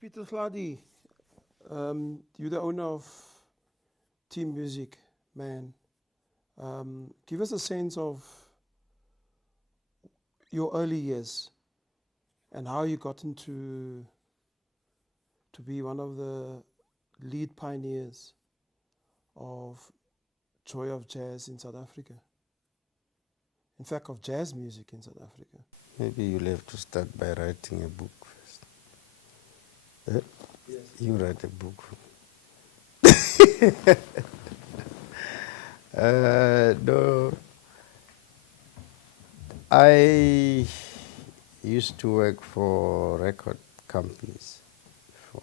Peter Tladi, you're the owner of Team Music, man. Give us a sense of your early years and how you got into to be one of the lead pioneers of Joy of Jazz in South Africa. In fact, of jazz music in South Africa. Maybe you'll have to start by writing a book first. Yes. You write a book. No, I used to work for record companies before,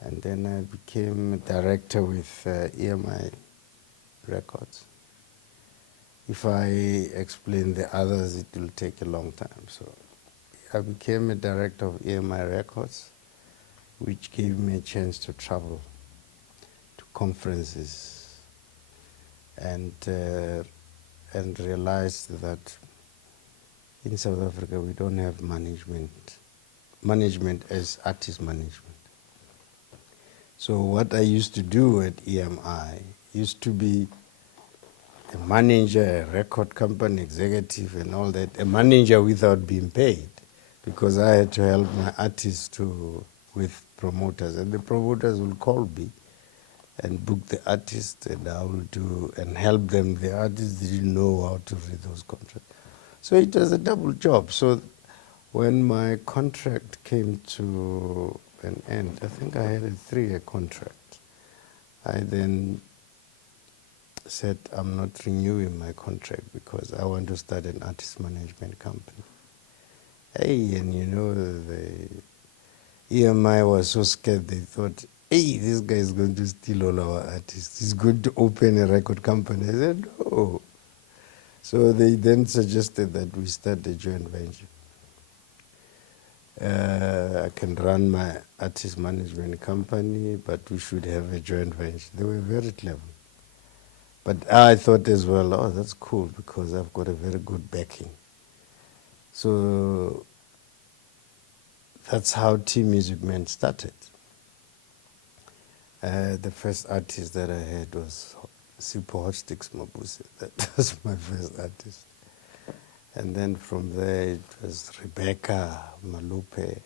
and then I became a director with EMI Records. If I explain the others, it will take a long time. So I became a director of EMI Records, which gave me a chance to travel to conferences and realized that in South Africa we don't have management as artist management. So what I used to do at EMI used to be a manager, a record company executive and all that, a manager without being paid, because I had to help my artists with promoters, and the promoters will call me and book the artist, and I will do and help them. The artists didn't know how to read those contracts. So it was a double job. So when my contract came to an end, I think I had a 3-year contract. I then said, I'm not renewing my contract because I want to start an artist management company. Hey, and you know, the EMI was so scared, they thought, hey, this guy is going to steal all our artists. He's going to open a record company. I said, no. So they then suggested that we start a joint venture. I can run my artist management company, but we should have a joint venture. They were very clever. But I thought as well, oh, that's cool because I've got a very good backing. So that's how Team Music Man started. The first artist that I had was Sipho Hotsticks Mabuse. That was my first artist. And then from there it was Rebecca, Malupe,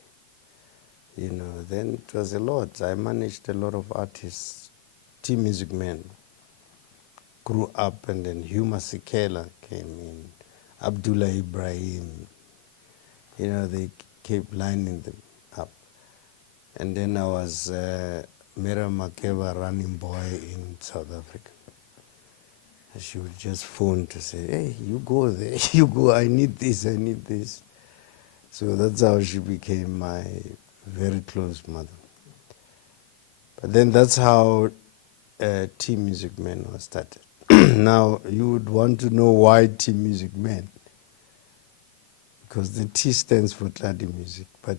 you know, then it was a lot. I managed a lot of artists. Team Music Man grew up, and then Hugh Masekela came in, Abdullah Ibrahim, you know, they kept lining them up. And then I was Mira Makeba running boy in South Africa. She would just phone to say, hey, you go there, you go, I need this, I need this. So that's how she became my very close mother. But then that's how Team Music Man was started. Now, you would want to know why Team Music Man, because the T stands for Tladi Music. But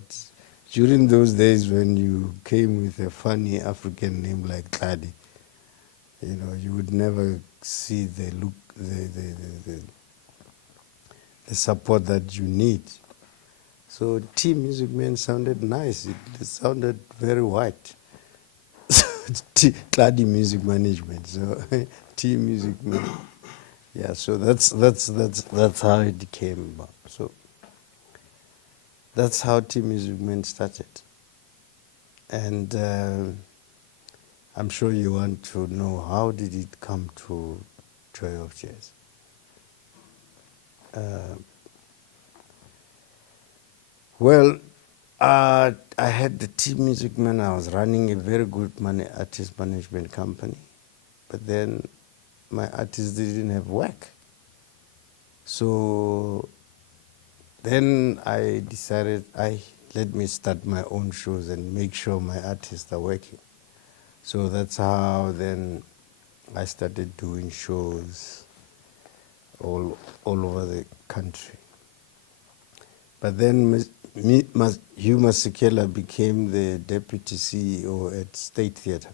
during those days when you came with a funny African name like Tladi, you know, you would never see the look, the support that you need. So Team Music Man sounded nice. It sounded very white. Tladi Music Management. So Team Music Man. Yeah. So that's how it came about. So that's how Team Music Man started. And I'm sure you want to know, how did it come to Joy of Jazz? Well, I had the Team Music Man. I was running a very good artist management company, but then my artists didn't have work. So then I decided, let me start my own shows and make sure my artists are working. So that's how then I started doing shows all over the country. But then Hugh Masekela became the deputy CEO at State Theatre.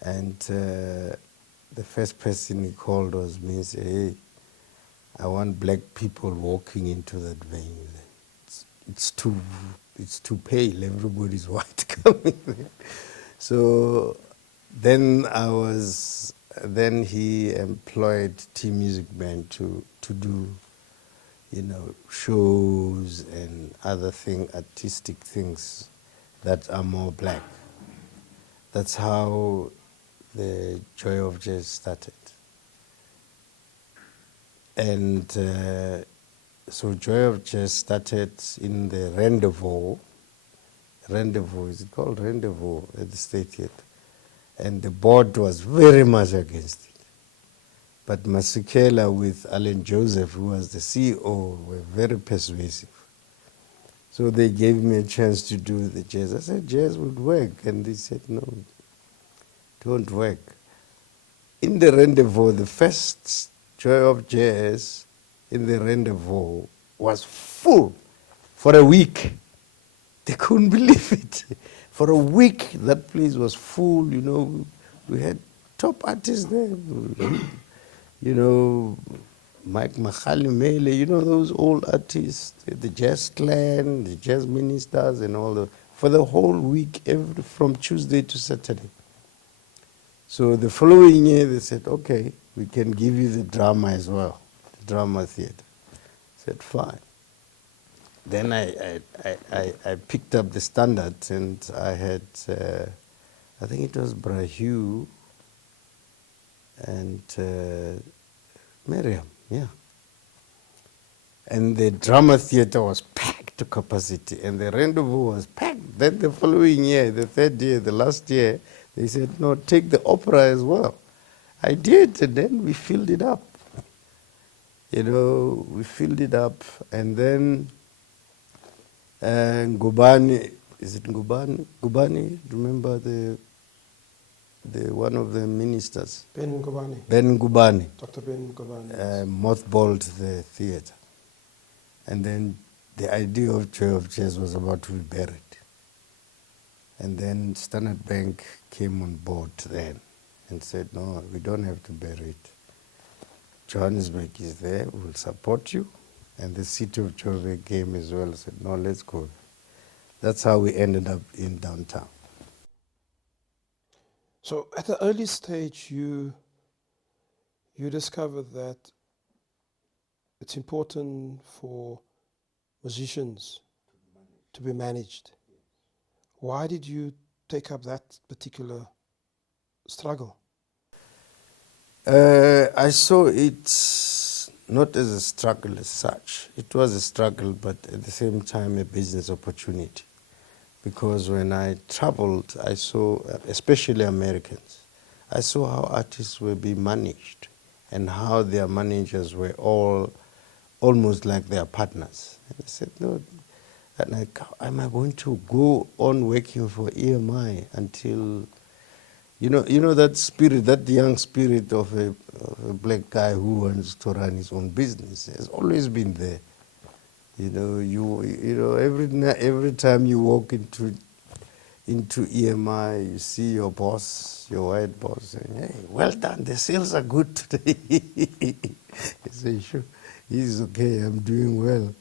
And the first person he called was me and said, hey, I want black people walking into that venue. It's too it's too pale. Everybody's white coming there. So then then he employed T Music Band to do, shows and other artistic things that are more black. That's how the Joy of Jazz started. And so Joy of Jazz started in the Rendezvous. Rendezvous, is it called Rendezvous at the State Theatre? And the board was very much against it. But Masekela with Alan Joseph, who was the CEO, were very persuasive. So they gave me a chance to do the jazz. I said, jazz would work. And they said, no, it won't work. In the Rendezvous, the first Joy of Jazz in the Rendezvous was full for a week. They couldn't believe it. For a week, that place was full. We had top artists there. Mike Mahali Mele, those old artists, the Jazz Clan, the Jazz Ministers, and all for the whole week, from Tuesday to Saturday. So the following year, they said, okay, we can give you the drama as well, the drama theater. I said, fine. Then I picked up the standards, and I had, I think it was Brahu and Miriam, yeah. And the drama theater was packed to capacity, and the Rendezvous was packed. Then the following year, the third year, the last year, they said, no, take the opera as well. I did, and then we filled it up. We filled it up, and then Ngubani, is it Ngubani? Ngubani, remember the one of the ministers? Ben Ngubani. Ben Ngubani. Dr. Ben Ngubani. Mothballed the theater. And then the idea of Joy of Jazz was about to be buried. And then Standard Bank came on board then and said, no, we don't have to bury it. Johannesburg is there, we'll support you. And the city of Joburg came as well and said, no, let's go. That's how we ended up in downtown. So at the early stage, you discovered that it's important for musicians to be managed. Why did you take up that particular struggle? I saw it not as a struggle as such. It was a struggle, but at the same time a business opportunity. Because when I traveled, I saw, especially Americans, I saw how artists were being managed and how their managers were all almost like their partners. And I said, no, am I going to go on working for EMI until, you know that spirit, that young spirit of a black guy who wants to run his own business has always been there. Every time you walk into EMI, you see your boss, your white boss, saying, hey, well done, the sales are good today. You say, sure, he's okay, I'm doing well.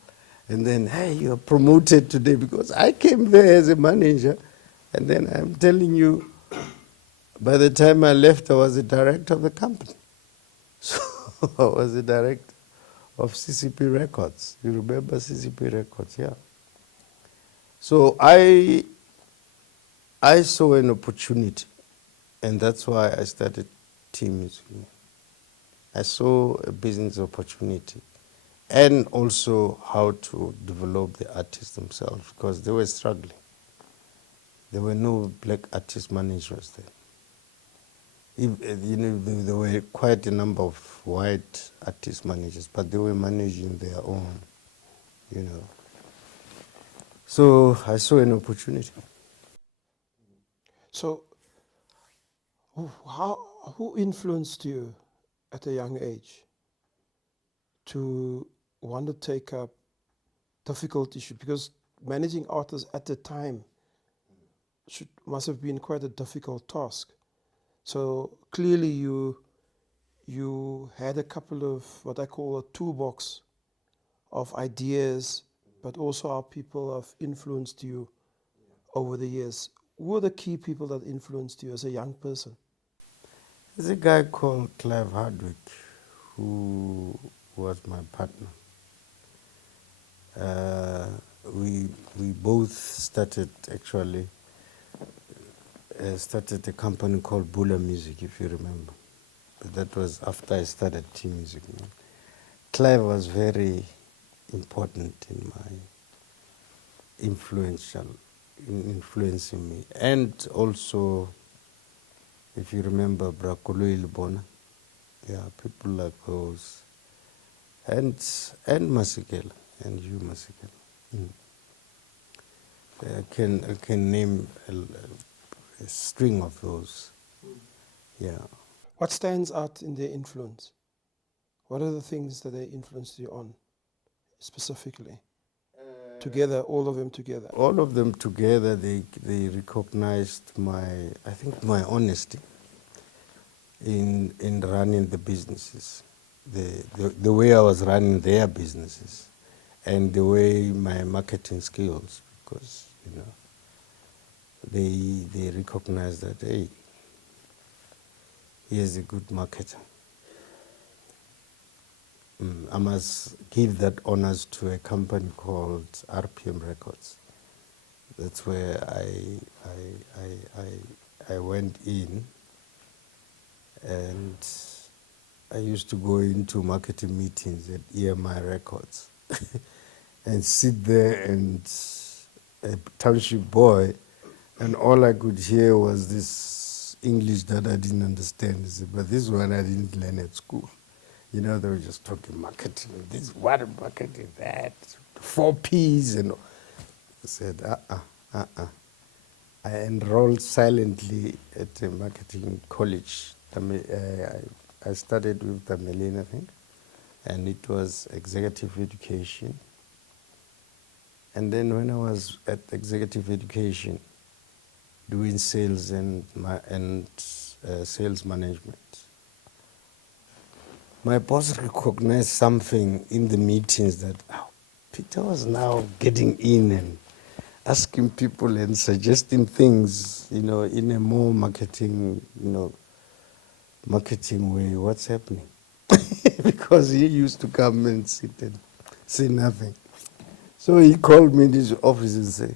And then, hey, you're promoted today, because I came there as a manager, and then I'm telling you, by the time I left, I was the director of the company. So I was the director of CCP Records. You remember CCP Records, yeah. So I saw an opportunity, and that's why I started Team. I saw a business opportunity, and also how to develop the artists themselves, because they were struggling. There were no black artist managers there. There were quite a number of white artist managers, but they were managing their own, So I saw an opportunity. So who influenced you at a young age to want to take up difficult issues? Because managing artists at the time must have been quite a difficult task. So clearly you had a couple of what I call a toolbox of ideas but also how people have influenced you over the years. Who are the key people that influenced you as a young person? There's a guy called Clive Hardwick who was my partner. We both started actually started a company called Bula Music, if you remember. But that was after I started T Music. Clive was very important in my influencing me, and also, if you remember, Brakolo Ilbona, yeah, people like those, and Masikela, and you Masikela. I can name a string of those. Yeah. What stands out in their influence? What are the things that they influenced you on specifically? Together, all of them together. All of them together, they recognized I think my honesty in running the businesses, the way I was running their businesses, and the way my marketing skills, because they recognized that, hey, he is a good marketer. I must give that honors to a company called RPM Records. That's where I went in, and I used to go into marketing meetings at EMI Records and sit there, and a township boy, and all I could hear was this English that I didn't understand. But this one I didn't learn at school. They were just talking marketing, this, what marketing, that, 4Ps, and I said, I enrolled silently at a marketing college. I started with Tamelin, I think, and it was executive education. And then when I was at executive education, doing sales and sales management, my boss recognized something in the meetings that Peter was now getting in and asking people and suggesting things, in a more marketing way. What's happening? Because he used to come and sit and say nothing. So he called me in his office and said,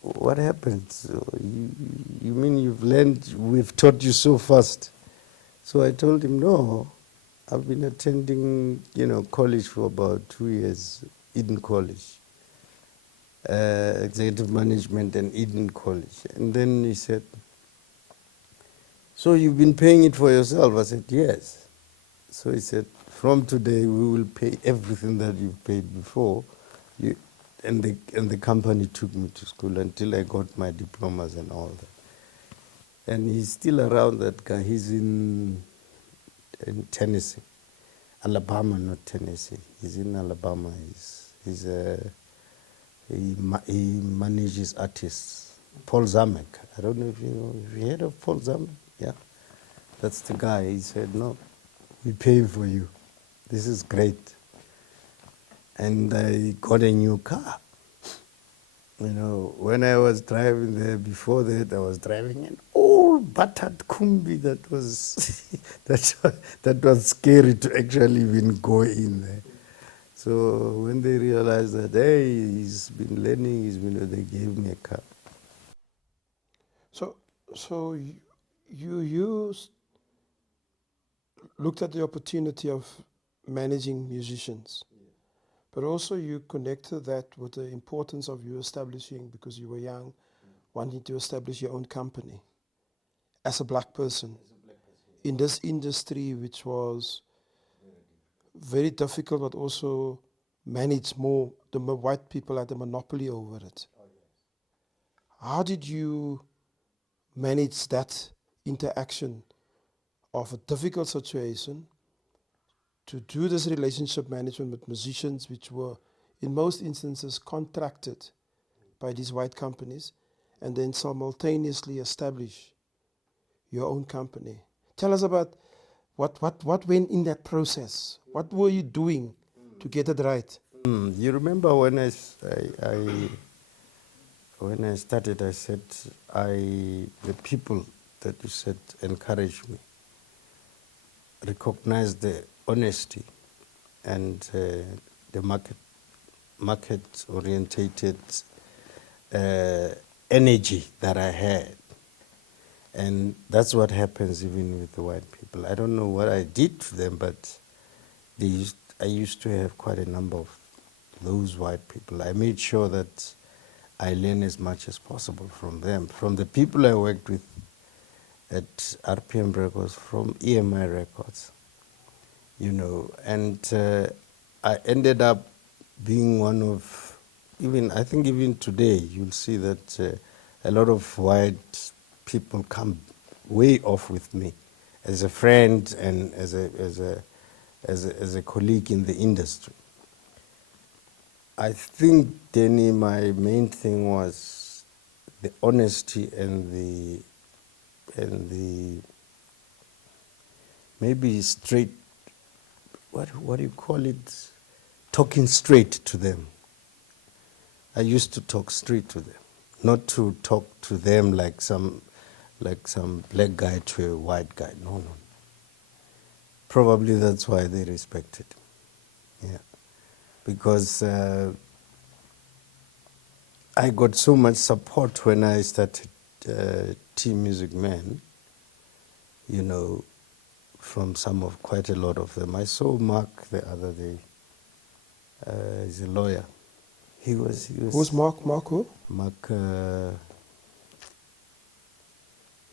"What happened? So you mean you've learned? We've taught you so fast?" So I told him, "No, I've been attending, college for about 2 years, Eden College, executive management and Eden College." And then he said, "So you've been paying it for yourself?" I said, "Yes." So he said, "From today, we will pay everything that you've paid before." And the company took me to school until I got my diplomas and all that. And he's still around, that guy. He's in Tennessee, Alabama, not Tennessee. He's in Alabama. He manages artists. Paul Zamek. I don't know if you heard of Paul Zamek. Yeah, that's the guy. He said, "No, we pay for you. This is great." And I got a new car. When I was driving there, before that, I was driving an old battered Kumbi that was that was scary to actually even go in there. So when they realized that, hey, he's been learning, they gave me a car. So you looked at the opportunity of managing musicians, but also you connected that with the importance of you establishing, because you were young, wanting to establish your own company as a black person in this industry, which was very difficult, but also managed more. The white people had a monopoly over it. How did you manage that interaction of a difficult situation to do this relationship management with musicians, which were in most instances contracted by these white companies, and then simultaneously establish your own company? Tell us about what went in that process. What were you doing to get it right? You remember when when I started, I said the people that you said encouraged me recognize the honesty and the market orientated energy that I had. And that's what happens even with the white people. I don't know what I did to them, but I used to have quite a number of those white people. I made sure that I learn as much as possible from them, from the people I worked with at RPM Records, from EMI Records, and I ended up being one of, I think even today, you'll see that a lot of white people come way off with me as a friend and as a colleague in the industry. I think, Danny, my main thing was the honesty and the maybe straight, what do you call it? Talking straight to them. I used to talk straight to them, not to talk to them like some black guy to a white guy. No. Probably that's why they respected me. Yeah, because I got so much support when I started Team Music Man, from quite a lot of them. I saw Mark the other day. He's a lawyer. He was. Who's Mark? Mark who? Mark.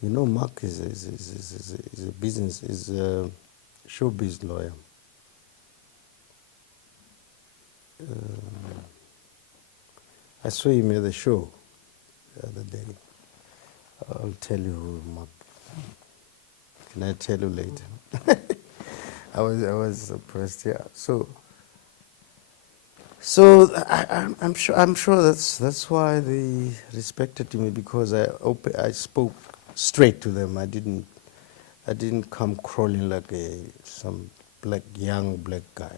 Mark is a business, is a showbiz lawyer. I saw him at the show the other day. I'll tell you who Mark. Can I tell you later? I was surprised. Yeah. So I'm sure that's why they respected me, because I spoke straight to them. I didn't come crawling like some young black guy.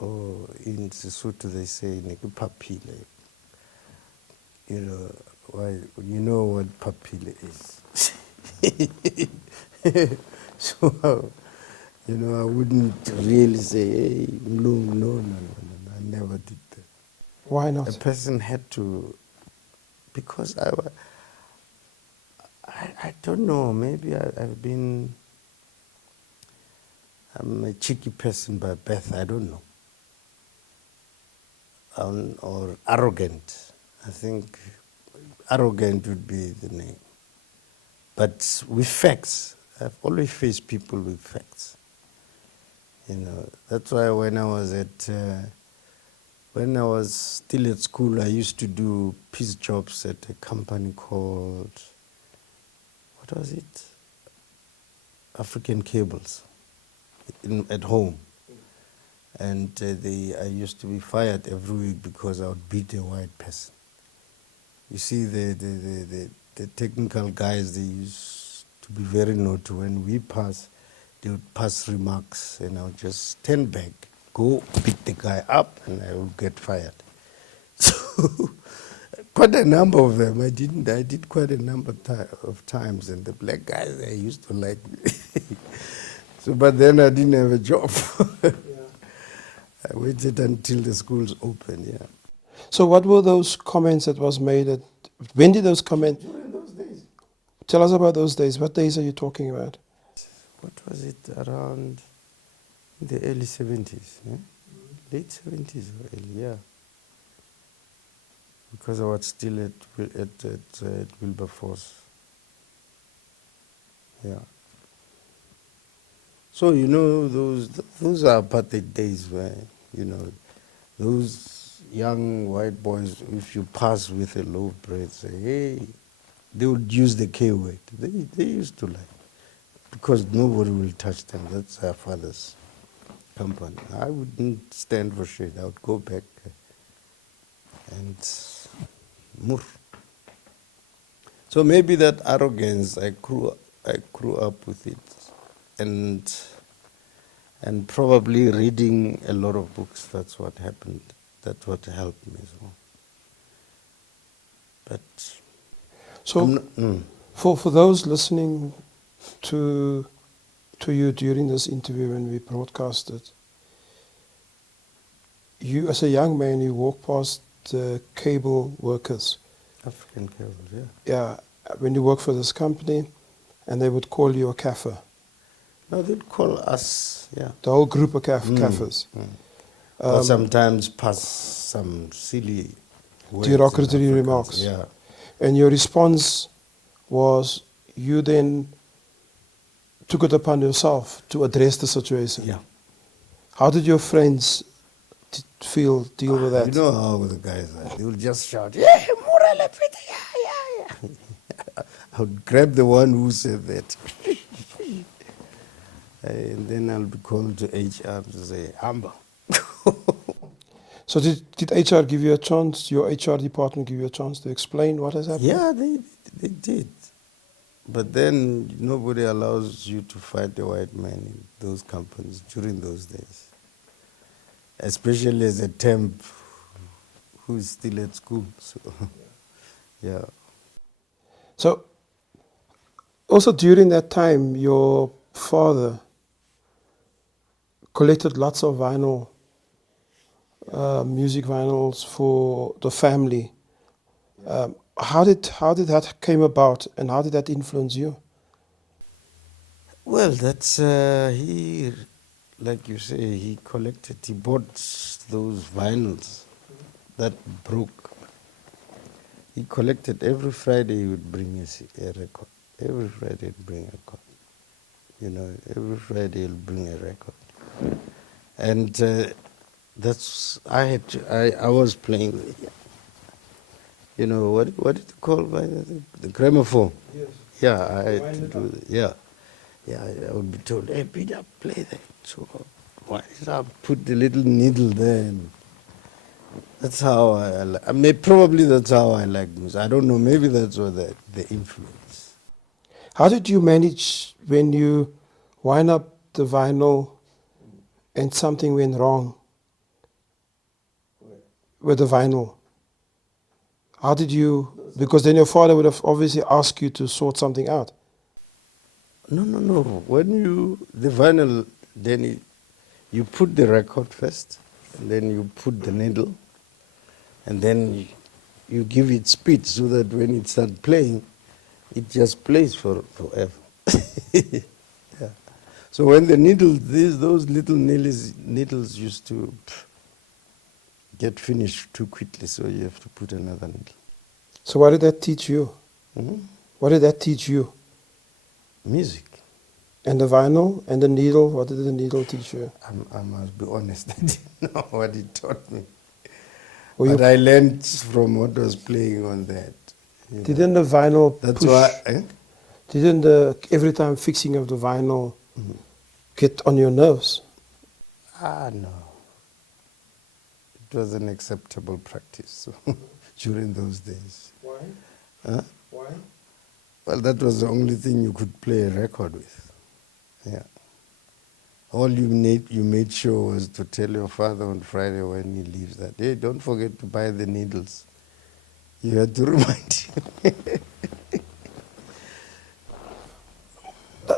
Oh, in Sesotho they say papile. Why? You know what papile is. So, I wouldn't really say, hey, no. I never did that. Why not? A person had to, because I don't know, maybe I'm a cheeky person by birth, I don't know. Or arrogant. I think arrogant would be the name. But with facts, I've always faced people with facts. That's why when I was still at school, I used to do piece jobs at a company called, what was it? African Cables, at home. And I used to be fired every week because I would beat a white person. You see, the technical guys, they used to be very naughty. When we pass, they would pass remarks, and I would just stand back, go beat the guy up, and I would get fired. So quite a number of them. I did quite a number of times, and the black guys, they used to like me. So, but then I didn't have a job. Yeah. I waited until the schools opened, yeah. So what were those comments that was made when did those comments? During those days. Tell us about those days. What days are you talking about? What was it, around the early 70s? Yeah? Late 70s or early, yeah. Because I was still at Wilberforce. Yeah. So, those are apartheid days where, those young white boys, if you pass with a loaf bread, say, hey, they would use the K word. They used to like, because nobody will touch them. That's their father's company. I wouldn't stand for shit. I would go back and move. So maybe that arrogance, I grew up with it. And And probably reading a lot of books. That's what happened. That's what helped me as well. But So, I'm not, for those listening to you during this interview when we broadcast it, you as a young man, you walk past the cable workers. African cables, yeah. Yeah, when you work for this company, and they would call you a kafir. No, they'd call us, yeah. The whole group of kafirs. Or sometimes pass some silly words. Derogatory in Afrikaans, remarks. Yeah. And your response was you then took it upon yourself to address the situation. Yeah. How did your friends deal with that? You know how the guys are. They will just shout, yeah, Murale Peter, yeah. I would grab the one who said that. And then I'll be called to HR to say, humble. So did HR give you a chance, your HR department give you a chance to explain what has happened? Yeah, they did. But then nobody allows you to fight the white man in those companies during those days. Especially as a temp who is still at school. So, yeah. So, also during that time, your father collected lots of vinyl, music vinyls for the family. How did that came about, and how did that influence you? Well, that's he, like you say, he bought those vinyls that broke. He collected every Friday. He would bring a record. Every Friday he'd bring a record. You know, every Friday he'll bring a record. And I was playing with it. You know, what did you call the gramophone? Yes. Yeah, I had to do that. Yeah. Yeah, I would be told, hey, Peter, play that. So why did I put the little needle there? And that's how I mean, probably that's how I like music. I don't know, maybe that's what the influence. How did you manage when you wind up the vinyl and something went wrong with the vinyl? How did you, because then your father would have obviously asked you to sort something out. No. When the vinyl, then you put the record first, and then you put the needle, and then you give it speed so that when it starts playing, it just plays forever. Yeah. So when the needles, those little needles used to get finished too quickly, so you have to put another needle. So what did that teach you? Mm-hmm. What did that teach you? Music. And the vinyl and the needle, what did the needle teach you? I must be honest, I didn't know what it taught me. Were But you, I learned from what was playing on that. You know. didn't the vinyl That's push, why. didn't the every time fixing of the vinyl get on your nerves? No. It was an acceptable practice during those days. Why? Huh? Why? Well, that was the only thing you could play a record with. Yeah. All you made sure was to tell your father on Friday when he leaves that, hey, don't forget to buy the needles. You had to remind him.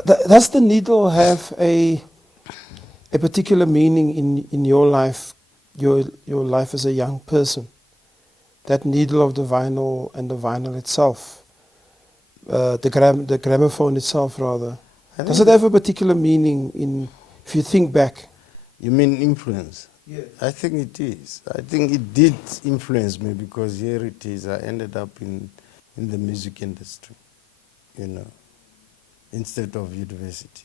Does the needle have a particular meaning in your life, your life as a young person? That needle of the vinyl and the vinyl itself, the gramophone itself, rather. Does it have a particular meaning in, if you think back? You mean influence? Yes. I think it is. I think it did influence me because here it is. I ended up in the music industry, you know, instead of university.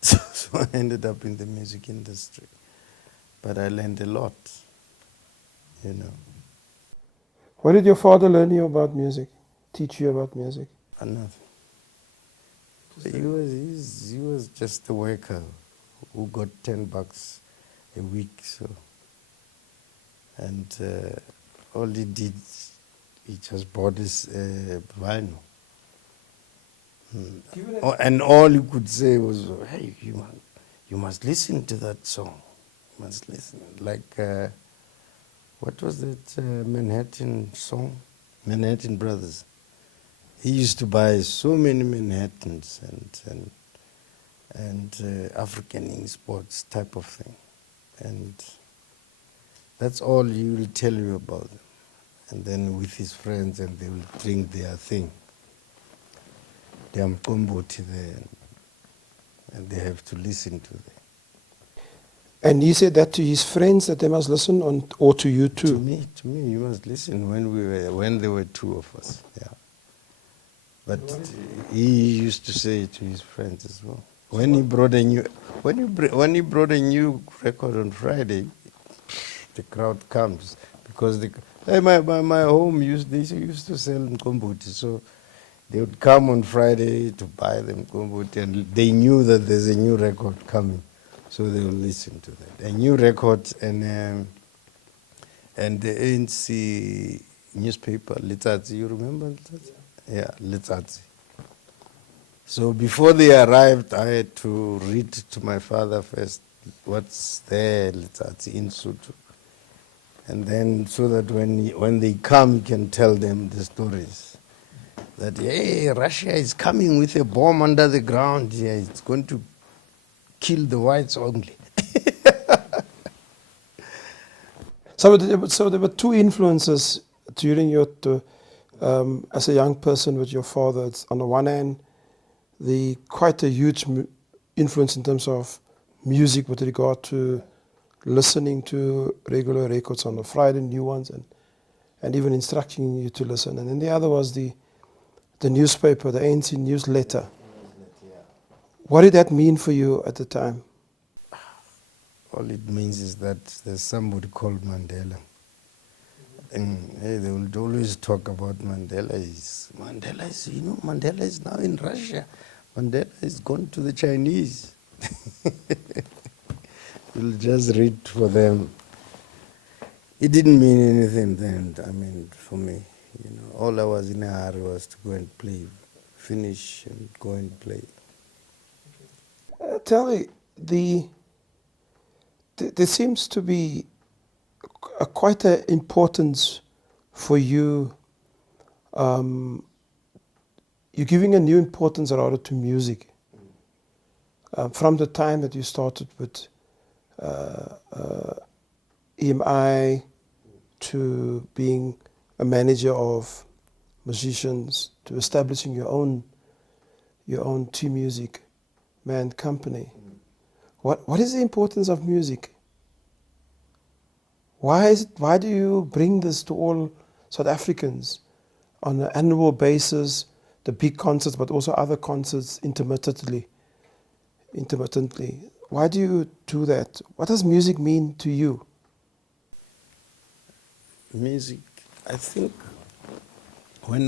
So I ended up in the music industry. But I learned a lot, you know. What did your father learn you about music? Teach you about music? Nothing. He was just a worker who got $10 a week. So, and all he did, he just bought his vinyl. And all he could say was, "Hey, you must listen to that song. You must listen. Like, what was that Manhattan song? Manhattan Brothers. He used to buy so many Manhattans and African sports type of thing. And that's all he will tell you about them. And then with his friends, and they will drink their thing. Their mkomboti there, and they have to listen to them. And he said that to his friends that they must listen on, or to you too? To me, you must listen when there were two of us. Yeah. But he used to say it to his friends as well. When he brought a new record on Friday, the crowd comes because my home they used to sell mkomboti, so they would come on Friday to buy the mkomboti, and they knew that there's a new record coming, so they will listen to that. A new record, and the ANC newspaper Letsatsi, you remember Letsatsi? Yeah, Letsatsi. So before they arrived, I had to read to my father first what's there, Letsatsi, in Sotho. And then so that when they come, he can tell them the stories. That, hey, Russia is coming with a bomb under the ground. Yeah, it's going to kill the whites only. So there were two influences during your, as a young person with your father. It's on the one hand, quite a huge influence in terms of music with regard to listening to regular records on a Friday, new ones, and even instructing you to listen. And then the other was the newspaper, the ANC newsletter. What did that mean for you at the time? All it means is that there's somebody called Mandela. And hey, they will always talk about Mandela. Mandela is now in Russia. Mandela is gone to the Chinese. You'll just read for them. It didn't mean anything then, for me. All I was in a hurry was to go and play, finish and go and play. Tell me, there seems to be quite an importance for you. You're giving a new importance rather to music. From the time that you started with EMI to being a manager of musicians to establishing your own T Music Man company. What is the importance of music? Why do you bring this to all South Africans on an annual basis, the big concerts, but also other concerts intermittently? Why do you do that? What does music mean to you? Music, I think when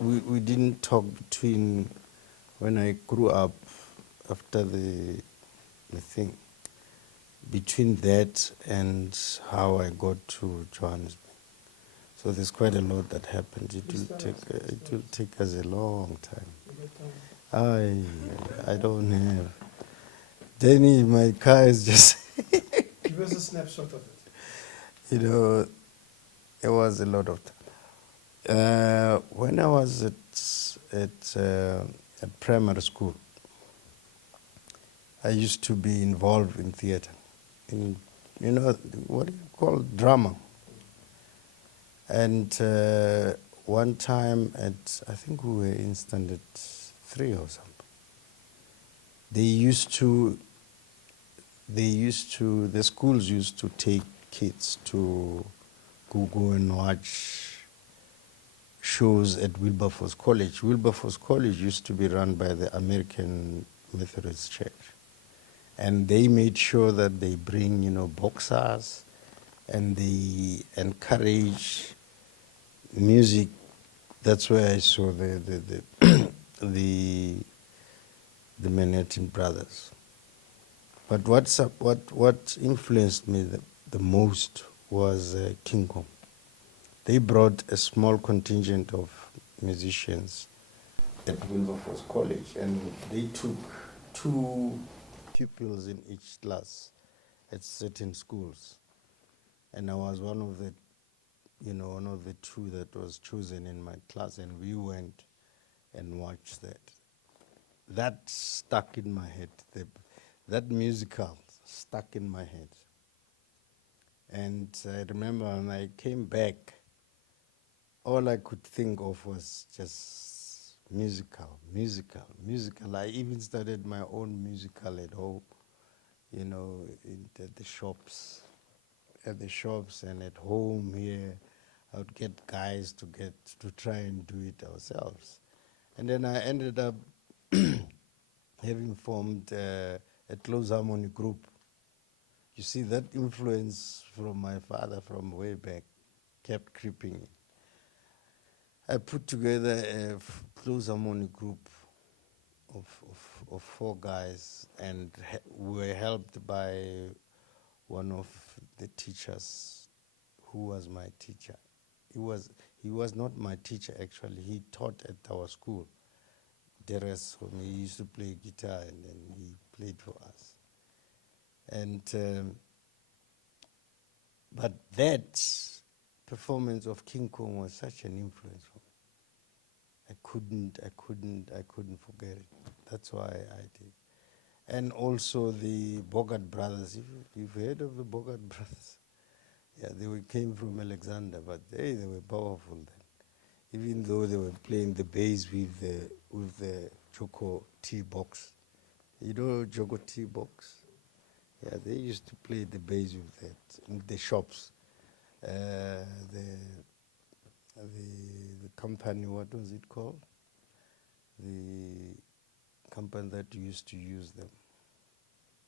we didn't talk between when I grew up after the thing, between that and how I got to Johannesburg. So there's quite a lot that happened. It will take us a long time. I don't have. Danny, my car is just. Give us a snapshot of it. It was a lot of time. When I was at primary school, I used to be involved in theater, what do you call drama. And one time I think we were in standard 3 or something. The schools used to take kids to go and watch shows at Wilberforce College. Wilberforce College used to be run by the American Methodist Church. And they made sure that they bring, boxers, and they encourage music. That's where I saw the Manhattan Brothers. But what influenced me the most was King Kong. They brought a small contingent of musicians at Wilberforce College, and they took two pupils in each class at certain schools. And I was one of the, one of the two that was chosen in my class, and we went and watched that. That stuck in my head. That musical stuck in my head. And I remember when I came back, all I could think of was just musical, musical, musical. I even started my own musical at home, at the shops, and at home here. I would get guys to try and do it ourselves. And then I ended up having formed a close harmony group. You see, that influence from my father from way back kept creeping in. I put together a close harmony group of 4 guys, and we were helped by one of the teachers who was my teacher. He was not my teacher, actually. He taught at our school. Deres, he used to play guitar, and then he played for us. And but that performance of King Kong was such an influence for me. I couldn't forget it. That's why I did. And also the Bogart brothers. If you've heard of the Bogart brothers, yeah, came from Alexander, but they were powerful then. Even though they were playing the bass with the Choco T box. You know Choco T box? Yeah, they used to play the bass with that in the shops. The company, what was it called? The company that used to use them,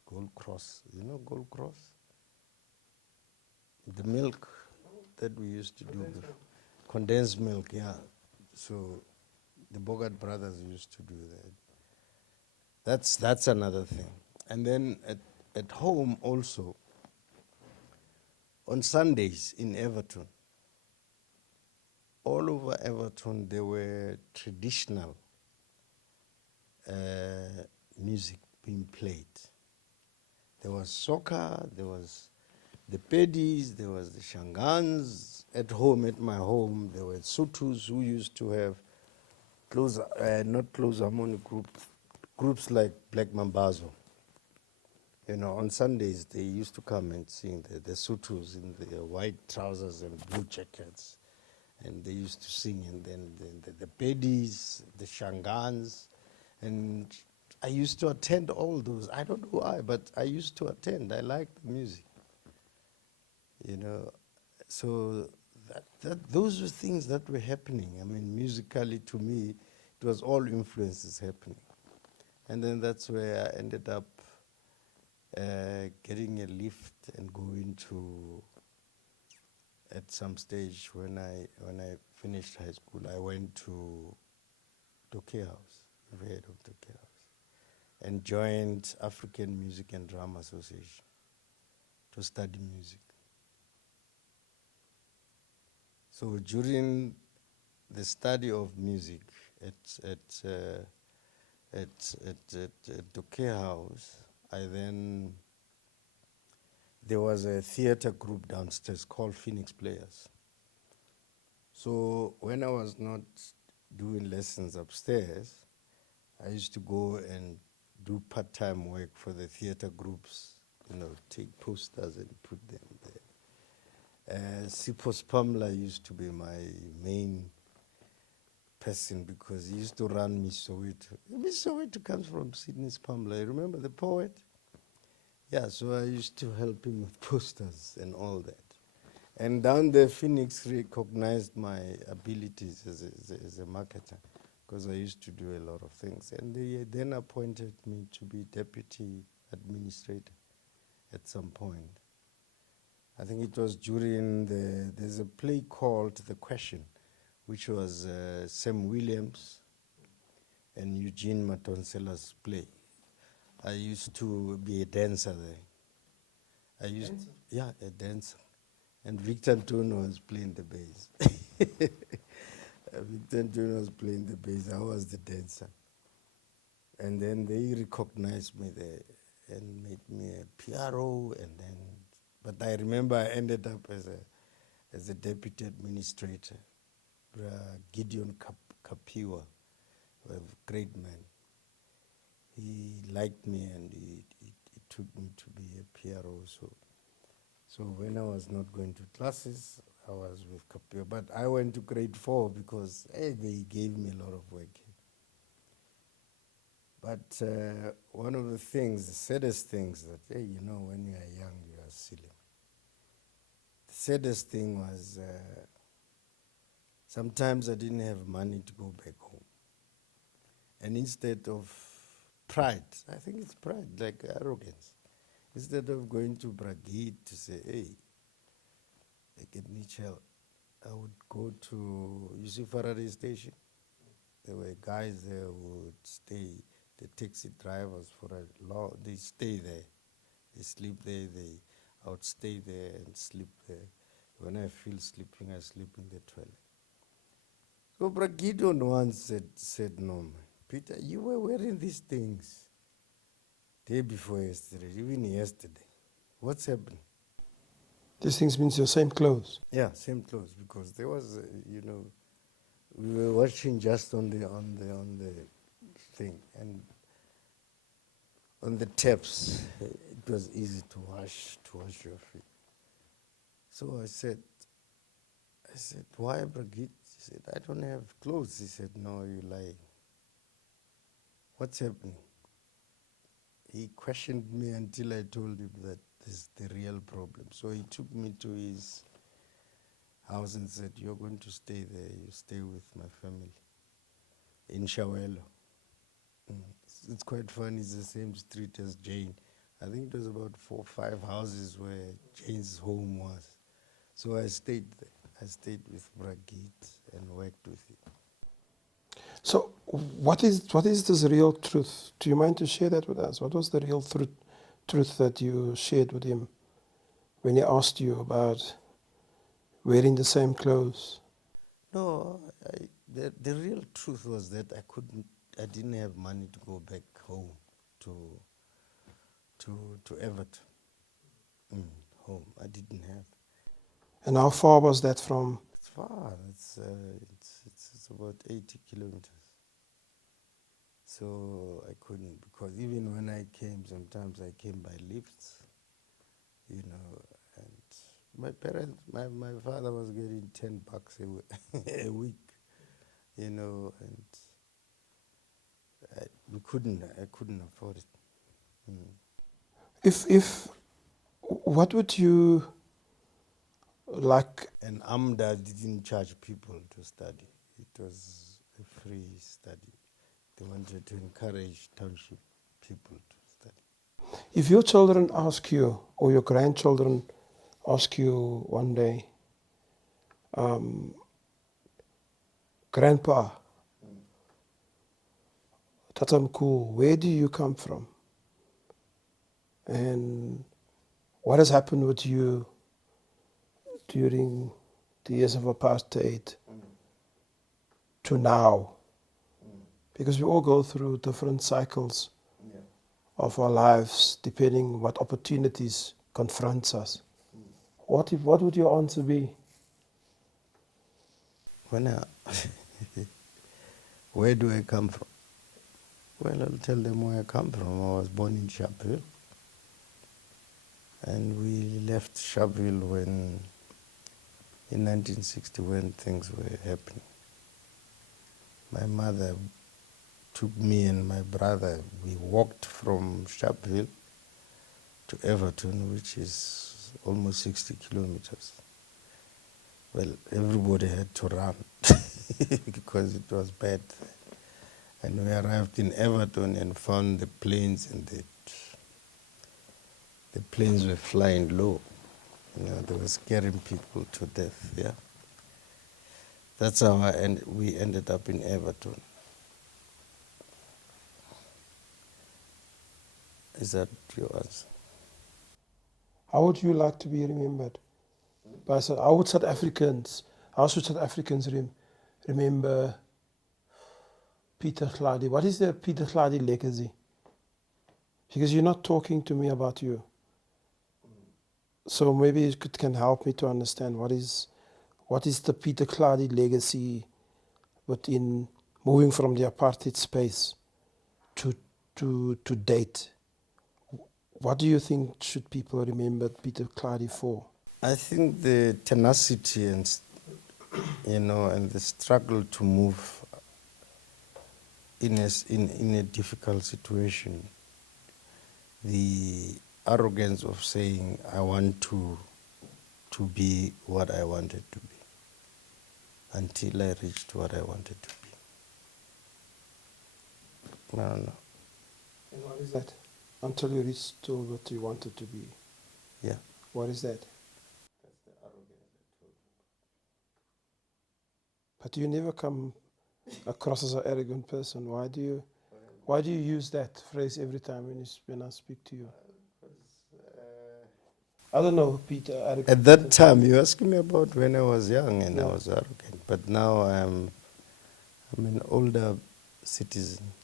Gold Cross. You know Gold Cross? The milk that we used to do, condensed milk, yeah. So the Bogart brothers used to do that. That's another thing. And then at home also, on Sundays in Everton, all over Everton there were traditional music being played. There was soca, there was the Pedis, there was the Shangans. At home, at my home, there were Sutus who used to have not close harmonic groups like Black Mambazo. On Sundays they used to come and sing, the Sutus in their white trousers and blue jackets. And they used to sing, and then the Pedis, the Shangans, and I used to attend all those. I don't know why, but I used to attend. I liked the music. So those were things that were happening. I mean, musically to me, it was all influences happening. And then that's where I ended up getting a lift and going to, at some stage when I finished high school, I went to Toke House. You've heard of Toke House. And joined African Music and Drama Association to study music. So during the study of music at Toke House, there was a theater group downstairs called Phoenix Players. So when I was not doing lessons upstairs, I used to go and do part-time work for the theater groups, take posters and put them there. Sipos Pamla used to be my main person because he used to run Miss Soweto. Miss Soweto comes from Sydney's Pamla. You remember the poet? Yeah, so I used to help him with posters and all that. And down there, Phoenix recognized my abilities as a marketer because I used to do a lot of things. And they then appointed me to be deputy administrator at some point. I think it was during there's a play called The Question, which was Sam Williams and Eugene Matonsela's play. I used to be a dancer there. Yeah, a dancer. And Victor Antonio was playing the bass. Victor Antonio was playing the bass. I was the dancer. And then they recognized me there. and made me a PRO, and then, but I remember I ended up as a deputy administrator. Gideon Kapiwa, a great man. He liked me, and he took me to be a PRO. So when I was not going to classes, I was with Kapiwa. But I went to grade 4 because they gave me a lot of work. But one of the things, the saddest things that, when you are young, you are silly. The saddest thing was sometimes I didn't have money to go back home. And instead of pride, I think it's pride, like arrogance. Instead of going to Bragid to say, hey, I get Mitchell, I would go to, you see Faraday Station? There were guys there who would stay, the taxi drivers for a long, they stay there. They sleep there, I would stay there and sleep there. When I feel sleeping, I sleep in the toilet. So Bragidon once said, no, man, Peter, you were wearing these things day before yesterday, even yesterday. What's happening? These things means your same clothes. Yeah, same clothes, because there was, we were watching just on the thing, and on the taps, it was easy to wash your feet. So I said, why Brigid? He said, I don't have clothes. He said, no, you're lying. What's happening? He questioned me until I told him that this is the real problem. So he took me to his house and said, you're going to stay there. You stay with my family in Shawelo. It's quite fun. It's the same street as Jane. I think it was about 4 or 5 houses where Jane's home was. So I stayed there. I stayed with Bragit and worked with him. So what is this real truth? Do you mind to share that with us? What was the real truth that you shared with him when he asked you about wearing the same clothes? No, the real truth was that I didn't have money to go back home to Everton. Home, I didn't have. And how far was that from? It's far. It's about 80 kilometers. So I couldn't, because even when I came, sometimes I came by lifts, and my parents, my father was getting $10 a week, and I couldn't afford it. If what would you like? And AMDA didn't charge people to study. It was a free study. They wanted to encourage township people to study. If your children ask you, or your grandchildren ask you one day, Grandpa, Tatamku, where do you come from? And what has happened with you during the years of apartheid to now? Because we all go through different cycles of our lives depending what opportunities confronts us. What would your answer be? Where do I come from? Well, I'll tell them where I come from. I was born in Sharpeville. And we left Sharpeville in 1960, when things were happening. My mother took me and my brother. We walked from Sharpeville to Everton, which is almost 60 kilometers. Well, everybody had to run because it was bad. And we arrived in Everton and found the planes, and the planes were flying low. They were scaring people to death, yeah. That's how we ended up in Everton. Is that your answer? How would you like to be remembered? How should South Africans remember Peter Tladi? What is the Peter Tladi legacy? Because you're not talking to me about you. So maybe you can help me to understand what is the Peter Tladi legacy within moving from the apartheid space to to date. What do you think should people remember Peter Tladi for? I think the tenacity and and the struggle to move in a difficult situation, the arrogance of saying I want to be what I wanted to be until I reached what I wanted to be. I don't know. And what is that? Until you reached to what you wanted to be. Yeah. What is that? That's the arrogance I told you. But you never come across as an arrogant person. Why do you use that phrase every time when I speak to you? I don't know, Peter. Arrogant. At that time, you asked me about when I was young and I Yeah. was arrogant. But now I'm an older citizen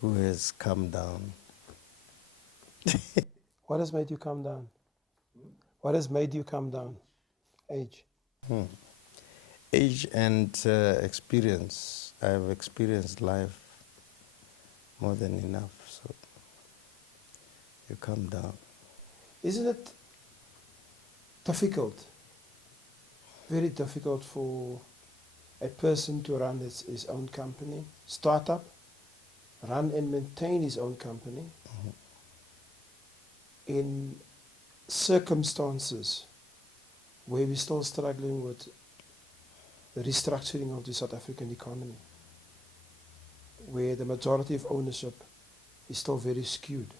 who has come down. What has made you come down? What has made you come down? Age. Age and experience. I have experienced life more than enough, so you come down. Isn't it difficult, very difficult for a person to run his own company, startup, run and maintain his own company in circumstances where we're still struggling with the restructuring of the South African economy, where the majority of ownership is still very skewed?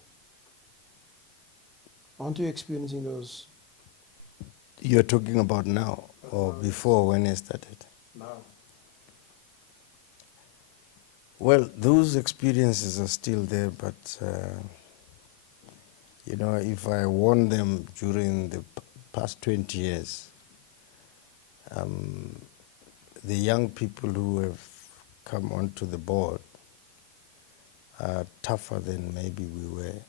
Aren't you experiencing those You're talking about now or before when I started? now? Well, those experiences are still there, but if I won them during the past 20 years, the young people who have come onto the board are tougher than maybe we were.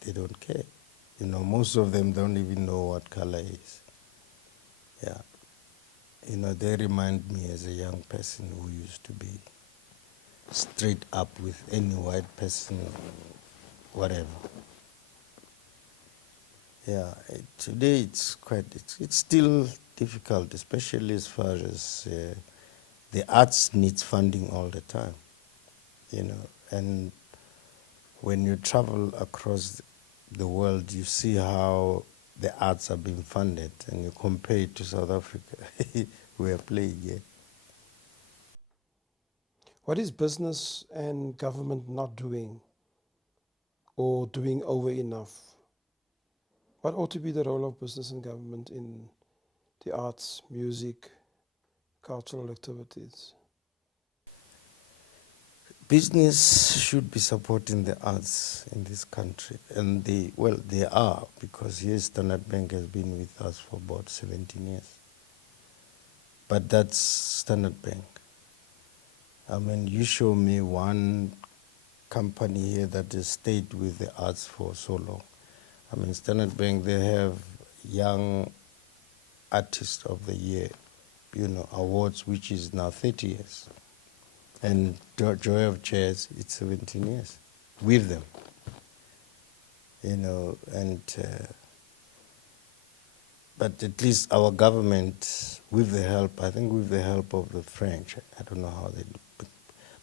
They don't care. Most of them don't even know what color is. Yeah. They remind me as a young person who used to be straight up with any white person, whatever. Yeah, today it's still difficult, especially as far as the arts needs funding all the time, and when you travel across the world, you see how the arts are being funded, and you compare it to South Africa, we are playing here. What is business and government not doing or doing over enough? What ought to be the role of business and government in the arts, music, cultural activities? Business should be supporting the arts in this country, and they are, because here Standard Bank has been with us for about 17 years. But that's Standard Bank. I mean, you show me one company here that has stayed with the arts for so long. I mean, Standard Bank, they have Young Artist of the Year, awards, which is now 30 years. And Joy of Jazz, it's 17 years with them. But at least our government, with the help of the French, I don't know how they do,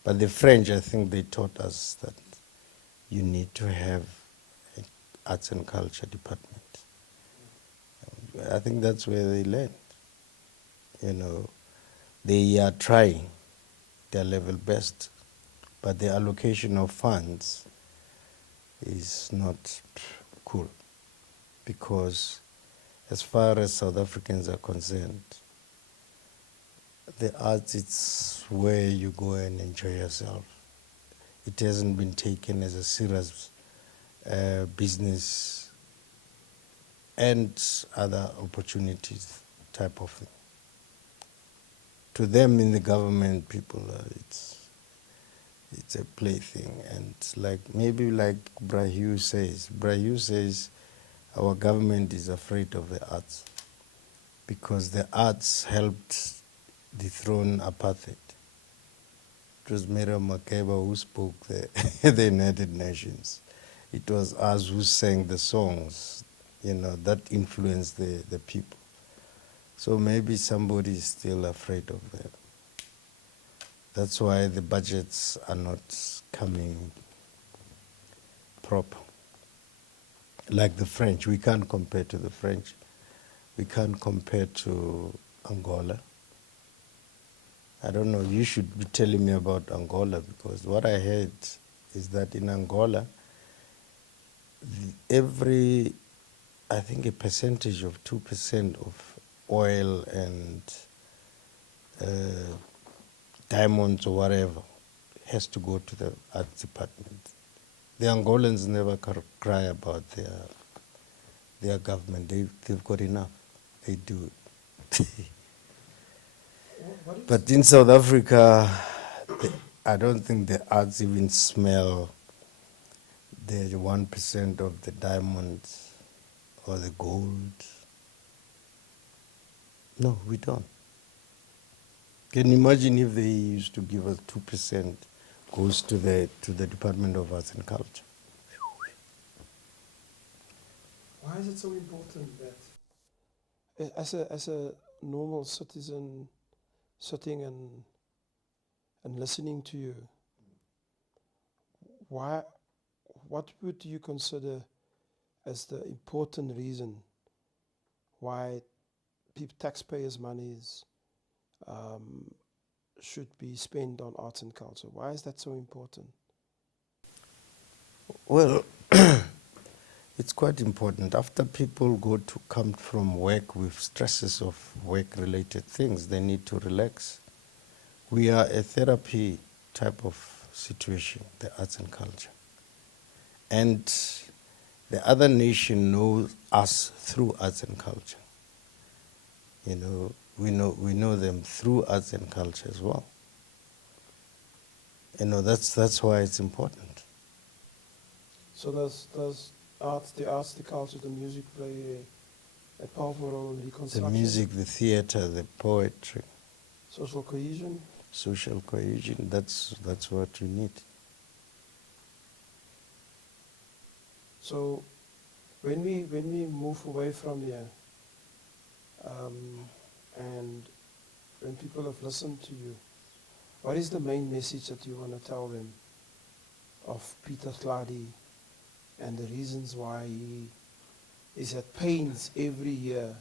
but the French, I think they taught us that you need to have an arts and culture department. I think that's where they learned. They are trying their level best, but the allocation of funds is not cool, because as far as South Africans are concerned, the arts, it's where you go and enjoy yourself. It hasn't been taken as a serious business and other opportunities type of thing. To them in the government, people, It's a plaything. And like maybe like Brahu says our government is afraid of the arts because the arts helped dethrone apartheid. It was Miriam Makeba who spoke the United Nations. It was us who sang the songs, that influenced the people. So maybe somebody is still afraid of them. That's why the budgets are not coming proper. Like the French, we can't compare to the French. We can't compare to Angola. I don't know, you should be telling me about Angola because what I heard is that in Angola, every, I think a percentage of 2% of oil and diamonds or whatever has to go to the arts department. The Angolans never cry about their government. They've got enough. They do it. But in South Africa, I don't think the arts even smell the 1% of the diamonds or the gold. No, we don't. Can you imagine if they used to give us 2% goes to the Department of Arts and Culture? Why is it so important that as a normal citizen sitting and listening to you, what would you consider as the important reason why taxpayers' monies should be spent on arts and culture? Why is that so important? Well, it's quite important. After people come from work with stresses of work-related things, they need to relax. We are a therapy type of situation, the arts and culture. And the other nation knows us through arts and culture. We know them through arts and culture as well. That's why it's important. So does the arts, the culture, the music play a powerful role in The reconstruction? music, the theater, the poetry, Social cohesion? social cohesion, that's what you need. So when we move away from here, and when people have listened to you, what is the main message that you want to tell them of Peter Tladi and the reasons why he is at pains every year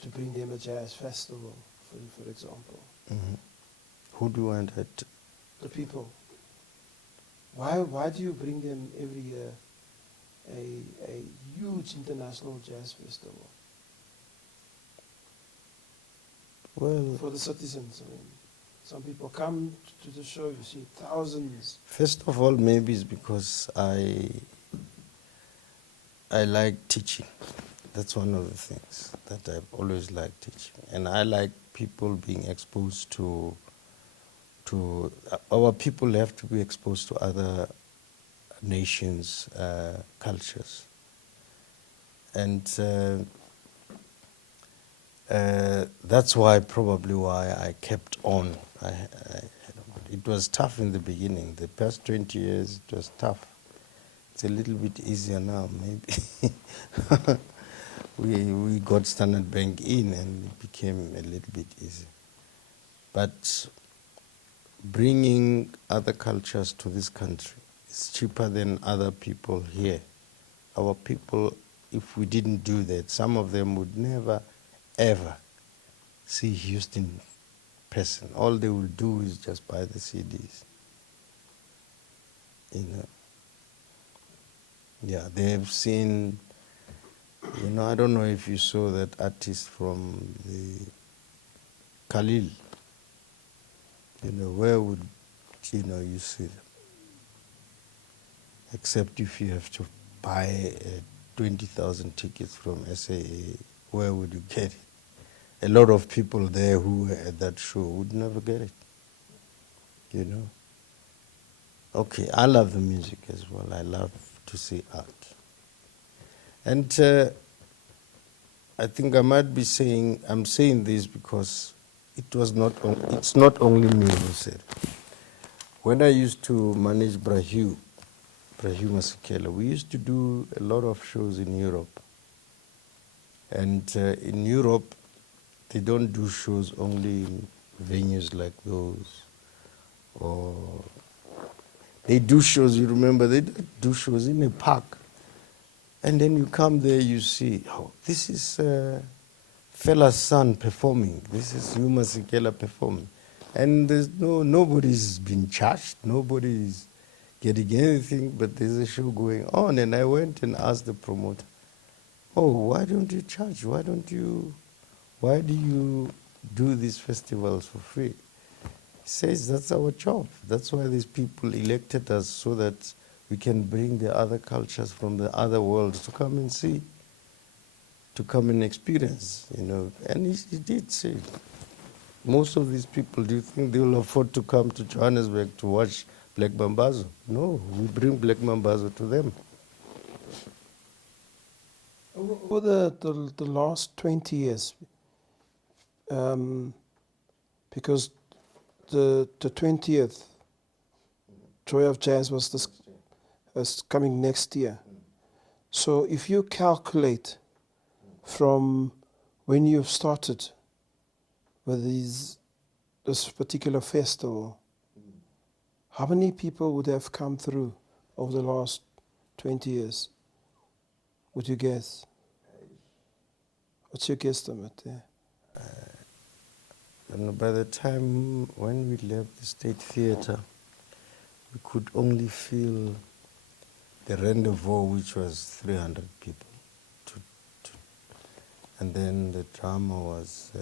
to bring them a jazz festival, for example? Mm-hmm. Who do you want it? The people. Why do you bring them every year a huge international jazz festival? Well, For the citizens, I mean. Some people come to the show, you see thousands. first of all, maybe it's because I like teaching. That's one of the things that I've always liked teaching. And I like people being exposed to our people have to be exposed to other nations' cultures. And that's probably why I kept on. It was tough in the beginning. The past 20 years, it was tough. It's a little bit easier now, maybe. we got Standard Bank in and it became a little bit easier. But bringing other cultures to this country is cheaper than other people here. Our people, if we didn't do that, some of them would never, ever see Houston person. All they will do is just buy the CDs. Yeah, they have seen, I don't know if you saw that artist from the Khalil. Where would, you see them? Except if you have to buy 20,000 tickets from SAA, where would you get it? A lot of people there who were at that show would never get it, Okay, I love the music as well. I love to see art. And I think I might be saying, I'm saying this because it's not only me who said it. When I used to manage Brahu Masekela, we used to do a lot of shows in Europe. And in Europe, they don't do shows only in venues like those, or they do shows, you remember, they do shows in a park. And then you come there, you see, oh, this is fella's son performing. This is Yuma Sikela performing. And there's nobody's been charged, nobody's getting anything, but there's a show going on. And I went and asked the promoter, oh, why don't you charge? Why do you do these festivals for free? He says that's our job. That's why these people elected us, so that we can bring the other cultures from the other worlds to come and see, to come and experience, you know. And he did say, most of these people, do you think they will afford to come to Johannesburg to watch Black Mambazo? No, we bring Black Mambazo to them. Over the last 20 years, because the 20th Joy of Jazz is coming next year. So if you calculate from when you've started with this particular festival, how many people would have come through over the last 20 years? Would you guess? What's your guesstimate there? And by the time when we left the State Theatre, we could only fill the rendezvous, which was 300 people. And then the drama was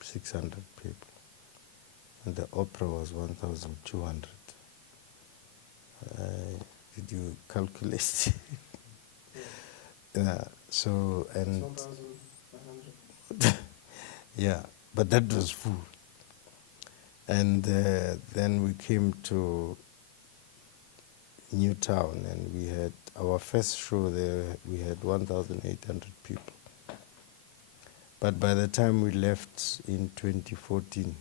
600 people. And the opera was 1,200. Did you calculate? So, and 1,500. yeah, but that was full. And then we came to Newtown, and we had our first show there. We had 1,800 people. But by the time we left in 2014,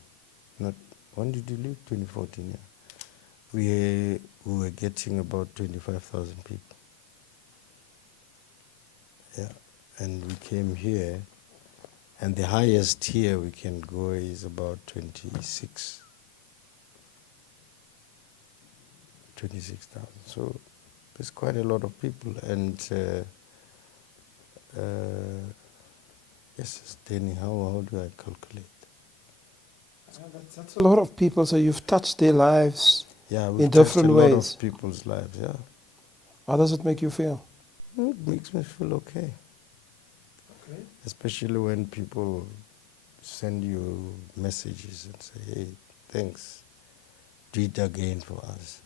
when did you leave? 2014, yeah. We were getting about 25,000 people. Yeah, and we came here, and the highest here we can go is about 26,000. So there's quite a lot of people, and yes, Danny, how do I calculate? That's a lot of people, so you've touched their lives Yeah, in different a ways. lot of people's lives, yeah. How does it make you feel? It makes me feel okay. Especially when people send you messages and say, hey, thanks, do it again for us.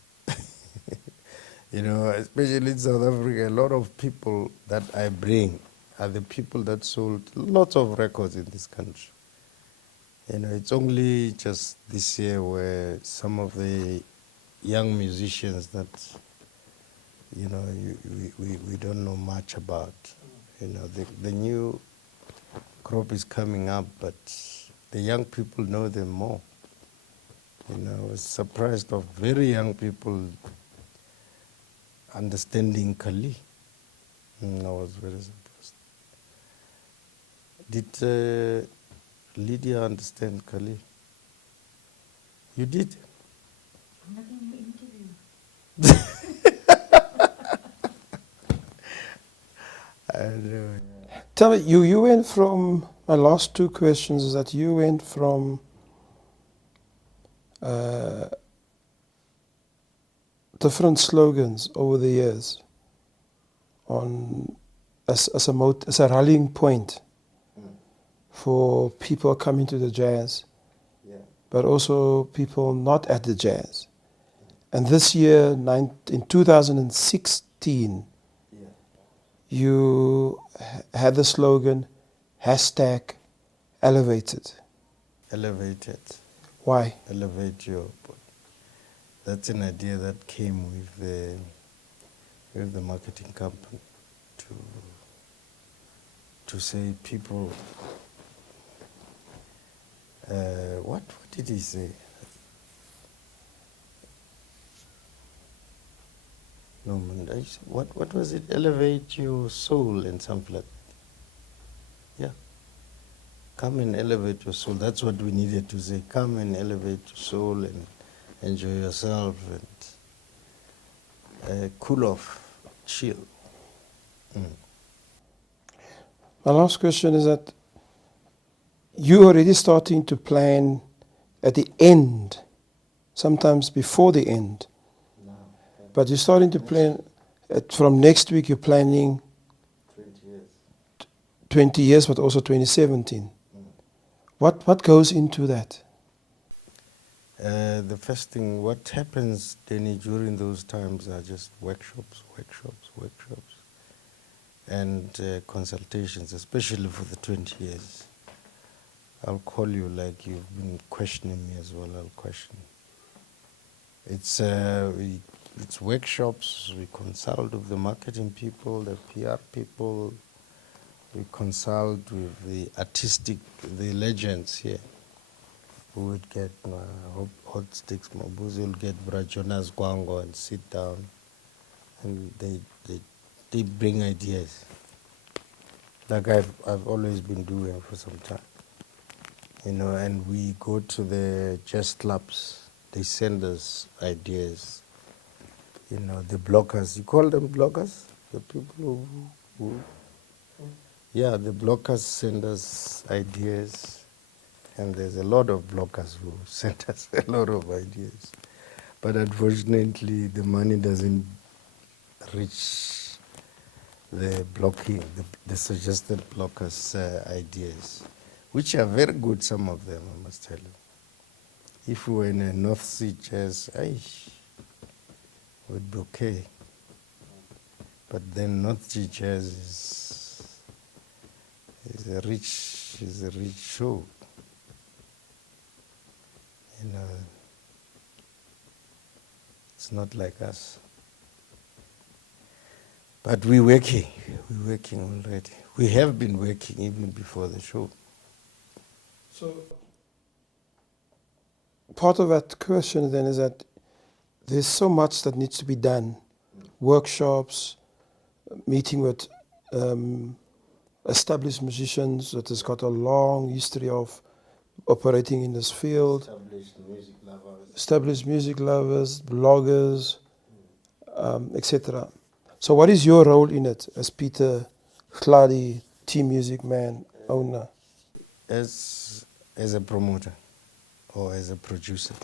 You know, especially in South Africa, a lot of people that I bring are the people that sold lots of records in this country. You know, it's only just this year where some of the young musicians that, you know, we don't know much about. You know, the new crop is coming up, but the young people know them more. You know, I was surprised of very young people understanding Kali. I was very surprised. Did Lydia understand Kali? You did? I'm not in your interview. I know. Tell me, you went from, my last two questions is that you went from different slogans over the years on as a rallying point for people coming to the jazz, Yeah. but also people not at the jazz. And this year, in 2016, Yeah. you had the slogan, #elevated. Elevated. Why? Elevate your body. That's an idea that came with the marketing company to say people. What did he say? No, man, what was it? Elevate your soul and something like that. Yeah. Come and elevate your soul. That's what we needed to say. Come and elevate your soul and enjoy yourself and cool off, chill. Mm. My last question is that you're already starting to plan at the end, sometimes before the end. But you're starting to plan, from next week you're planning 20 years. 20 years, but also 2017. What goes into that? The first thing, what happens, Danny, during those times are just workshops, and consultations, especially for the 20 years. I'll call you like you've been questioning me as well, I'll question. It's workshops, we consult with the marketing people, the PR people, we consult with the artistic, the legends here. Who would get Hot Sticks Mabuzi, will get Brajonas Kwango and sit down, and they bring ideas, like I've always been doing for some time, and we go to the jazz clubs, they send us ideas, the bloggers, you call them bloggers, the people who yeah, the bloggers send us ideas. And there's a lot of bloggers who sent us a lot of ideas. But unfortunately, the money doesn't reach the blocking, the suggested bloggers' ideas, which are very good, some of them, I must tell you. If we were in a North Sea jazz, would be okay. But then North Sea jazz is a rich show. It's not like us. But we're working already. We have been working even before the show. So part of that question then is that there's so much that needs to be done. Workshops, meeting with established musicians that has got a long history of operating in this field. Established music lovers, bloggers, etc. So what is your role in it as Peter Tladi, team music man, owner? As a promoter or as a producer.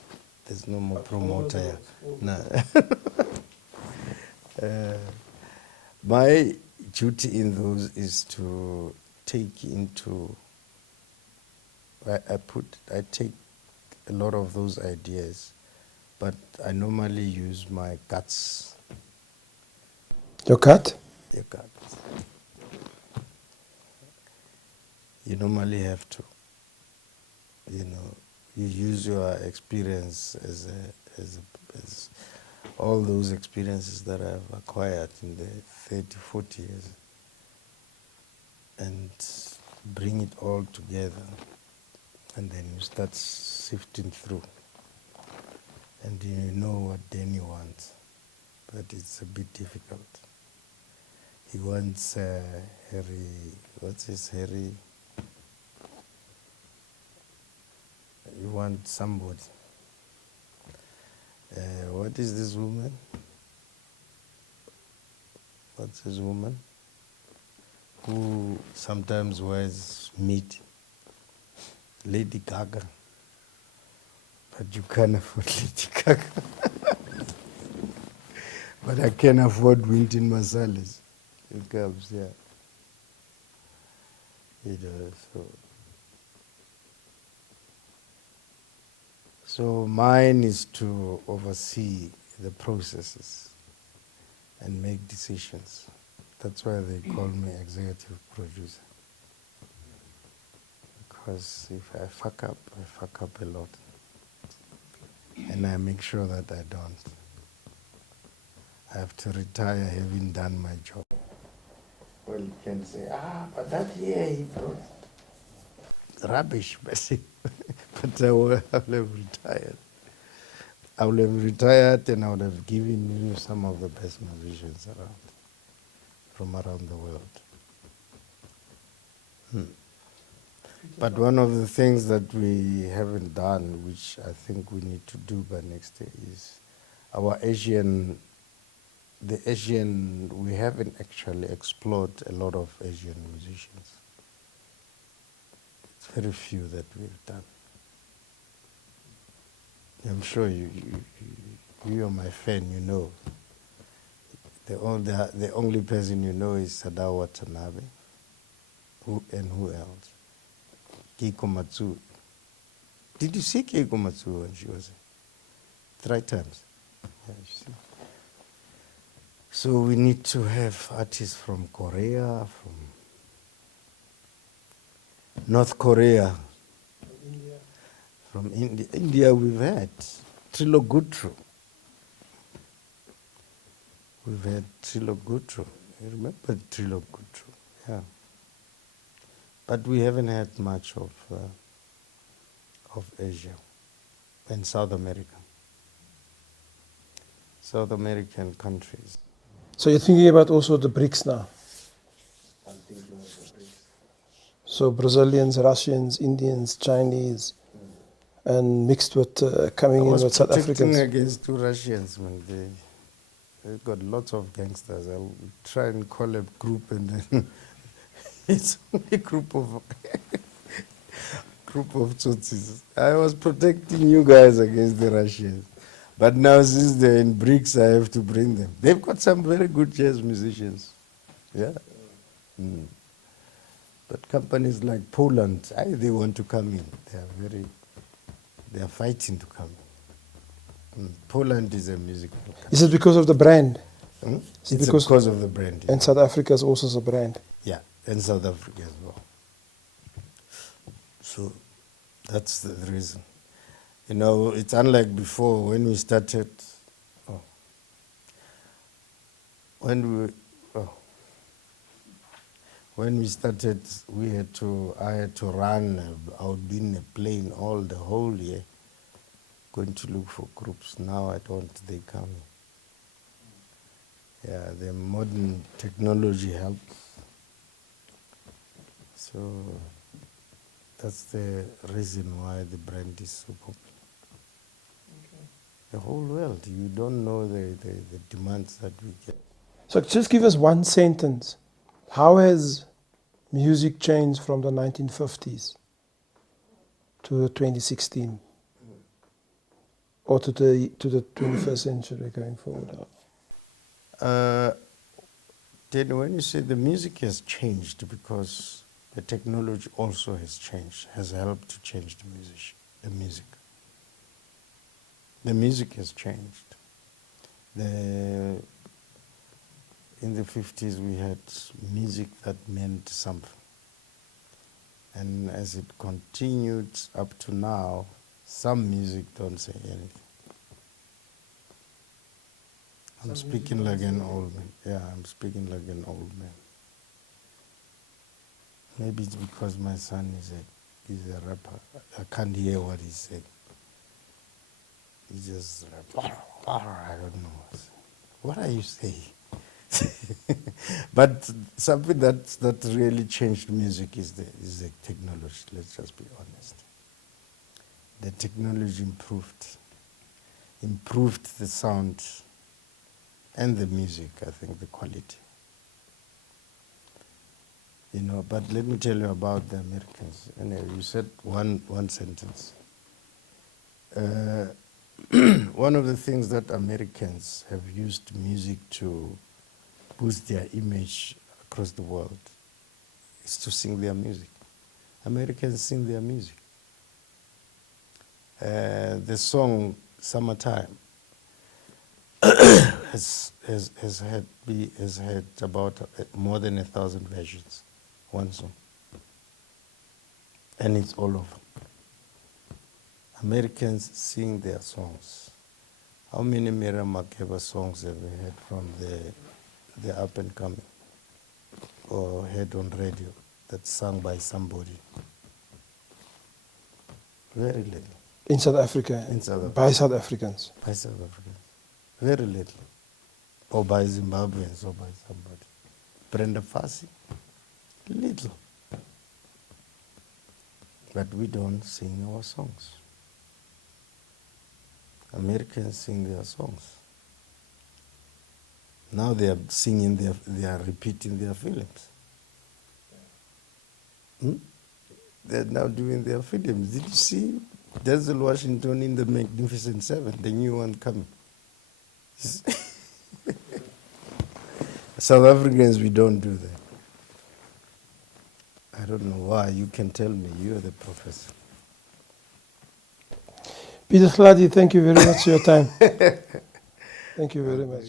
There's no more promoter here. No. My duty in those is to take into, I take a lot of those ideas, but I normally use my guts. Your cut? Your guts. You normally have to, you use your experience as all those experiences that I've acquired in the 30, 40 years, and bring it all together, and then you start sifting through, and you know what Danny wants, but it's a bit difficult. He wants Harry, what's his Harry? You want somebody. What is this woman? What's this woman? Who sometimes wears meat? Lady Gaga. But you can't afford Lady Gaga. But I can afford Wynton Marsalis. It comes, yeah. So mine is to oversee the processes and make decisions. That's why they call me executive producer. Because if I fuck up a lot. And and I make sure that I don't. I have to retire having done my job. Well, you can say, but that year he brought rubbish, but I will have retired. I would have retired and I would have given you some of the best musicians around, from around the world. But one of the things that we haven't done, which I think we need to do by next year, is our we haven't actually explored a lot of Asian musicians. It's very few that we've done. I'm sure you're my fan, you know. The only person you know is Sadao Watanabe. Who else? Keiko Matsui. Did you see Keiko Matsui when she was 3 times? Yeah, you see. So we need to have artists from Korea, from North Korea, India. from India. India we've had Trilo Gutru. We've had Trilo Gutru. You remember Trilo Gutru? Yeah. But we haven't had much of Asia and South America. South American countries. So you're thinking about also the BRICS now. I'm thinking of the BRICS. So Brazilians, Russians, Indians, Chinese, and mixed with coming in with South I was protecting Africans. against 2 Russians when they've got lots of gangsters. I'll try and call a group and then it's only a group of Tutsis. I was protecting you guys against the Russians. But now since they're in BRICS, I have to bring them. They've got some very good jazz musicians. Yeah. But companies like Poland, they want to come in. They are fighting to come in. Poland is a musical country. Is it because of the brand? It's because of the brand. And South Africa is also a brand. Yeah, and South Africa as well. So that's the reason. You know, it's unlike before when we started. When we started, I had to run. I would be in a plane the whole year, going to look for groups. Now I don't. They come. Yeah, the modern technology helps. So that's the reason why the brand is so popular. The whole world, you don't know the demands that we get. So just give us one sentence. How has music changed from the 1950s to the 2016? Or to the 21st century going forward? Then when you say the music has changed, because the technology also has changed, has helped to change the music. The music has changed. In the 50s we had music that meant something. And as it continued up to now, some music don't say anything. I'm speaking like an old man. Yeah, I'm speaking like an old man. Maybe it's because my son is a rapper. I can't hear what he's saying. He just rap. I don't know. What are you saying? But something that really changed music is the technology. Let's just be honest. The technology improved the sound and the music. I think the quality. You know, but let me tell you about the Americans. Anyway, you said one sentence. One of the things that Americans have used music to boost their image across the world is to sing their music. Americans sing their music. The song "Summertime" has had about more than 1,000 versions. One song, and it's all over. Americans sing their songs. How many Miriam Makeba songs have we heard from the up and coming, or heard on radio that's sung by somebody? Very little. In South Africa, In South Africa. by South Africans. By South Africans. Very little. Or by Zimbabweans or by somebody. Brenda Fassie. Little. But we don't sing our songs. Americans sing their songs. Now they are singing, they are repeating their films. They're now doing their films. Did you see Denzel Washington in The Magnificent Seven, the new one coming? South Africans, we don't do that. I don't know why. You can tell me. You are the professor. Peter Tladi, thank you very much for your time. Thank you very much.